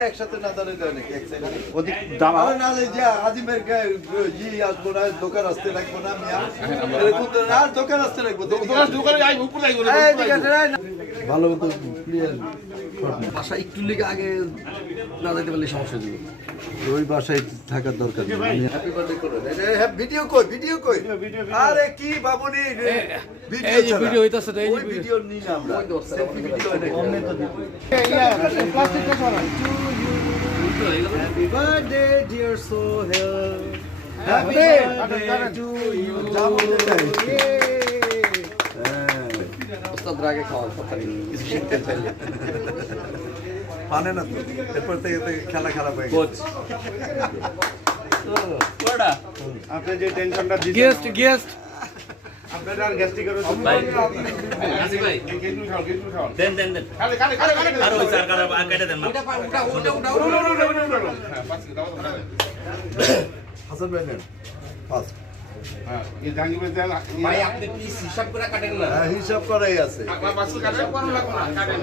একসাথে না দাঁড়ালে হয় নাকি? অধিক দাম আর না যে আজিমের জি আসবো না, দোকান আসতে লাগবো না মিয়া, এরকম তো না, দোকান আসতে লাগবো, দোকানে যাই উপরে যাই এই ঠিক আছে, এই না। ভালো মতো ক্লিয়ার বাসা একটু লেগে আগে না যেতে পারলে সমস্যা দিবে। ওই বাসায় থাকার দরকার নেই। হ্যাপি বার্থডে করো, ভিডিও কই, ভিডিও কই, আরে কি বাবুনি ভিডিও, ভিডিও হইতাছে তো, এই ওই ভিডিও নি না আমরা, সেলফি ভিডিও এটা অন্য তো দিতে। প্লাস্টিকটা সরা Happy birthday dear Sohail. Happy birthday to you. ওস্তাদ রাগে খাওয়া কথা কিছু শিখতে চাইলে পানে না তো, এরপর থেকে খেলা খারাপ হয়ে গেছে। আপনি যে টেনশনটা দিচ্ছেন গেস্ট আপনারা আর গ্যাস্ট্রিক করো ভাই আসি ভাই দেন খালি আর ওই স্যার কাটা কেটে দেন হাসান ভাই নেন ফার্স্ট। হ্যাঁ এই জাঙ্গি দেন ভাই আপনি প্লিজ হিসাব করে কাটেন না হিসাব করাই আছে। বাসু কাটে কোন লাগবে না কাটেন